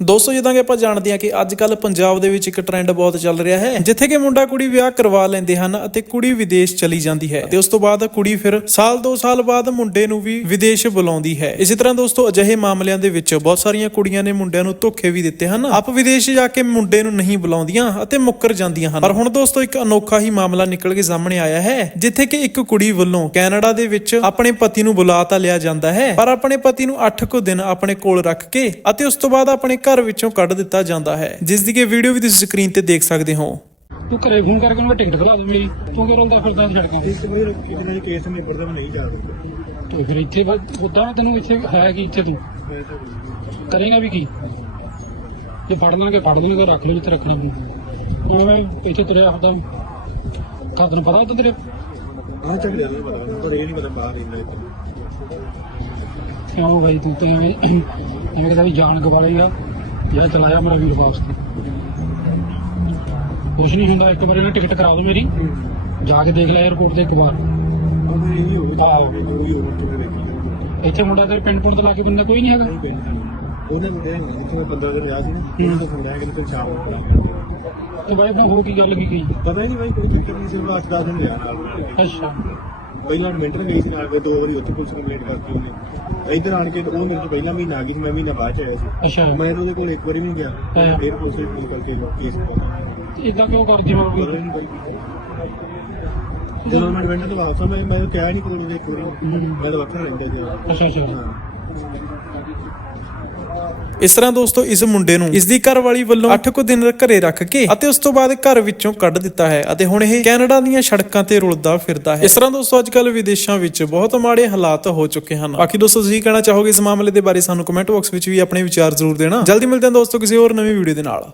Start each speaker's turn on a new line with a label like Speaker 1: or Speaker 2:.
Speaker 1: ਦੋਸਤੋ, ਜਿੱਦਾਂ ਕਿ ਆਪਾਂ ਜਾਣਦੇ ਹਾਂ ਕਿ ਅੱਜ ਕੱਲ ਪੰਜਾਬ ਦੇ ਵਿੱਚ ਇੱਕ ਟ੍ਰੈਂਡ ਬਹੁਤ ਚੱਲ ਰਿਹਾ ਹੈ, ਜਿੱਥੇ ਕਿ ਮੁੰਡਾ ਕੁੜੀ ਵਿਆਹ ਕਰਵਾ ਲੈਂਦੇ ਹਨ ਅਤੇ ਕੁੜੀ ਵਿਦੇਸ਼ ਚਲੀ ਜਾਂਦੀ ਹੈ ਤੇ ਉਸ ਤੋਂ ਬਾਅਦ ਕੁੜੀ ਫਿਰ ਸਾਲ 2 ਸਾਲ ਬਾਅਦ ਮੁੰਡੇ ਨੂੰ ਵੀ ਵਿਦੇਸ਼ ਬੁਲਾਉਂਦੀ ਹੈ। ਇਸੇ ਤਰ੍ਹਾਂ ਦੋਸਤੋ, ਅਜਿਹੇ ਮਾਮਲਿਆਂ ਦੇ ਵਿੱਚ ਬਹੁਤ ਸਾਰੀਆਂ ਕੁੜੀਆਂ ਨੇ ਮੁੰਡਿਆਂ ਨੂੰ ਧੋਖੇ ਵੀ ਦਿੱਤੇ ਹਨ। ਆਪ ਵਿਦੇਸ਼ ਜਾ ਕੇ ਮੁੰਡੇ ਨੂੰ ਨਹੀਂ ਬੁਲਾਉਂਦੀਆਂ ਅਤੇ ਮੁੱਕਰ ਜਾਂਦੀਆਂ ਹਨ। ਪਰ ਹੁਣ ਦੋਸਤੋ, ਇੱਕ ਅਨੋਖਾ ਹੀ ਮਾਮਲਾ ਨਿਕਲ ਕੇ ਸਾਹਮਣੇ ਆਇਆ ਹੈ, ਜਿੱਥੇ ਕਿ ਇੱਕ ਕੁੜੀ ਵੱਲੋਂ ਕੈਨੇਡਾ ਦੇ ਵਿੱਚ ਆਪਣੇ ਪਤੀ ਨੂੰ ਬੁਲਾ ਤਾਂ ਲਿਆ ਜਾਂਦਾ ਹੈ, ਪਰ ਆਪਣੇ ਪਤੀ ਨੂੰ 8 ਕੁ ਦਿਨ ਆਪਣੇ ਕੋਲ ਰੱਖ ਕੇ ਅਤੇ ਉਸ ਤੋਂ ਬਾਅਦ ਆਪਣੇ ਘਰ ਵਿੱਚੋਂ ਕੱਢ ਦਿੱਤਾ ਜਾਂਦਾ ਹੈ। ਜਿਸ ਦੀ ਕਿ ਵੀਡੀਓ ਵੀ ਤੁਸੀਂ ਸਕਰੀਨ ਤੇ ਦੇਖ ਸਕਦੇ ਹੋ।
Speaker 2: ਤੂੰ ਘਰੇ ਫੋਨ ਕਰਕੇ ਉਹਨੂੰ ਟਿਕਟ ਖਲਾ ਦੇ ਮੇਰੀ ਤੂੰ ਕਿਉਂ ਰੋਲਦਾ ਫਿਰਦਾ ਸੜਕਾਂ
Speaker 3: ਤੇ? ਇੱਕ ਵਾਰ ਇਹਨਾਂ ਦੇ ਕੇਸ ਨਿਬੜਦੇ ਮੈਂ ਨਹੀਂ ਜਾ
Speaker 2: ਰਿਹਾ ਤੇ ਫਿਰ ਇੱਥੇ ਉਦਾਂ ਤੈਨੂੰ ਇੱਥੇ ਹੈ ਕੀ ਇੱਥੇ ਤੂੰ? ਤਾਂ ਕਰੇਗਾ ਵੀ ਕੀ? ਜੇ ਫੜ ਲਾਂਗੇ ਫੜ ਲੈਣਗੇ ਰੱਖ ਲੈ ਜਿੱਥੇ ਰੱਖਣਾ ਹੁਣ ਮੈਂ ਇੱਥੇ ਤੁਰਿਆ ਫਿਰਦਾ ਤਾਂ ਤੈਨੂੰ ਪਤਾ ਉੱਧਰ ਤੇਰੇ
Speaker 3: ਆਹ ਚੱਕ ਲਿਆ ਨਾ ਪਤਾ ਪਰ ਇਹ ਨਹੀਂ ਪਤਾ ਬਾਹਰ ਇੰਨਾ ਇੱਥੇ।
Speaker 2: ਕਿਉਂ ਭਾਈ ਤੂੰ ਤੇ ਐਵੇਂ ਐਵੇਂ ਕਹਿੰਦਾ ਵੀ ਜਾਨ ਗਵਾਲੀ ਆ। ਜਾਂ ਚਲਾਇਆ ਮੇਰਾ ਵੀਰ ਵਾਪਸ। ਤੇ ਕੁਛ ਨਹੀਂ ਹੁੰਦਾ ਇੱਕ ਵਾਰ ਇਹਨਾਂ ਟਿਕਟ ਕਰਾ ਦਿਓ ਮੇਰੀ। ਜਾ ਕੇ ਦੇਖ ਲੈ 에어ਪੋਰਟ ਤੇ ਇੱਕ ਵਾਰ।
Speaker 3: ਉਹਦੇ ਇਹ ਹੀ ਹੋਊ ਆਹੋ। ਕੋਈ ਹੋਰ ਕਿਵੇਂ ਵੇਖੀ ਇੱਥੇ ਮੁੰਡਾ ਤੇਰੇ ਪਿੰਡ ਪੁੰਡ ਤੋਂ ਲਾ ਕੇ ਬੰਦਾ ਕੋਈ ਨਹੀਂ ਹੈਗਾ। ਉਹਨੇ ਮੁੰਡੇ ਨੇ ਜਿੱਥੇ ਮੈਂ 15 ਦਿਨ ਰਿਹਾ ਸੀ ਨਾ
Speaker 2: ਉਹਨੇ ਮੁੰਡਾ ਹੈ ਕਿ ਤੇ ਸ਼ਾਮ ਨੂੰ ਪੜਾ ਤੇ ਬਾਈ ਆਪਣਾ ਹੋ ਕੀ ਗੱਲ ਕੀ ਗਈ
Speaker 3: ਪਤਾ ਨਹੀਂ ਬਾਈ ਕੋਈ ਚੱਕਰ ਨਹੀਂ ਸੀ ਉਹ 10 ਦਿਨ ਰਿਹਾ ਨਾਲ। ਅੱਛਾ। ਪਹਿਲਾਂ ਐਡਮਿੰਟਰ ਗਈ ਸੀ ਨਾਲ ਫਿਰ ਦੋ ਵਾਰੀ ਉੱਥੇ ਪੁਲਿਸ ਕੰਪਲੇਂਟ ਕਰਤੀ ਉਹਨੇ। ਇੱਧਰ ਆਣ ਕੇ ਉਹ ਮੇਰੇ ਤੋਂ ਪਹਿਲਾਂ ਮਹੀਨਾ ਆ ਗਈ ਮੈਂ ਮਹੀਨਾ ਬਾਅਦ ਚ ਆਇਆ ਸੀ। ਅੱਛਾ। ਮੈਂ ਉਹਦੇ ਕੋਲ ਇੱਕ ਵਾਰੀ ਵੀ ਗਿਆ। ਫਿਰ ਪੁਲਿਸ ਨੇ ਫੋਨ ਕਰਕੇ ਕੇਸ ਪਾਇਆ ਇਦਾਂ ਕਿਉਂ ਕਰ ਜਿਵੇਂ ਪਤਾ ਹੀ ਨਹੀਂ ਬਾਈ। ਜਦੋਂ ਮੈਂ ਐਡਮਿੰਟਰ ਤੋਂ ਵਾਪਸ ਮੈਂ
Speaker 1: ਮੈਂ ਕਿਹਾ ਨਹੀਂ ਕੋਲ ਉਹਦੇ ਇੱਕ ਵਾਰੀ। ਮੈਂ ਤਾਂ ਵੱਖਰਾ ਰਹਿੰਦਾ ਜੀ ਅੱਛਾ ਅੱਛਾ। ਇਸ ਤਰ੍ਹਾਂ ਦੋਸਤੋ ਇਸ ਮੁੰਡੇ ਨੂੰ ਇਸ ਦੀ ਘਰਵਾਲੀ ਵੱਲੋਂ 8 ਕੁ ਦਿਨ ਘਰੇ ਰੱਖ ਕੇ ਅਤੇ ਉਸ ਤੋਂ ਬਾਅਦ ਘਰ ਵਿੱਚੋਂ ਕੱਢ ਦਿੱਤਾ ਹੈ ਅਤੇ ਹੁਣ ਇਹ ਕੈਨੇਡਾ ਦੀਆਂ ਸੜਕਾਂ ਤੇ ਰੁਲਦਾ ਫਿਰਦਾ ਹੈ। ਇਸ ਤਰ੍ਹਾਂ ਦੋਸਤੋ ਅੱਜ ਕੱਲ ਵਿਦੇਸ਼ਾਂ ਵਿੱਚ ਬਹੁਤ ਮਾੜੇ ਹਾਲਾਤ ਹੋ ਚੁੱਕੇ ਹਨ। ਬਾਕੀ ਦੋਸਤੋ ਤੁਸੀਂ ਕਹਿਣਾ ਚਾਹੋਗੇ ਇਸ ਮਾਮਲੇ ਦੇ ਬਾਰੇ ਸਾਨੂੰ ਕਮੈਂਟ ਬਾਕਸ ਵਿੱਚ ਵੀ ਆਪਣੇ ਵਿਚਾਰ ਜ਼ਰੂਰ ਦੇਣਾ। ਜਲਦੀ ਮਿਲਦੇ ਹਾਂ ਦੋਸਤੋ ਕਿਸੇ ਹੋਰ ਨਵੀਂ ਵੀਡੀਓ ਦੇ ਨਾਲ।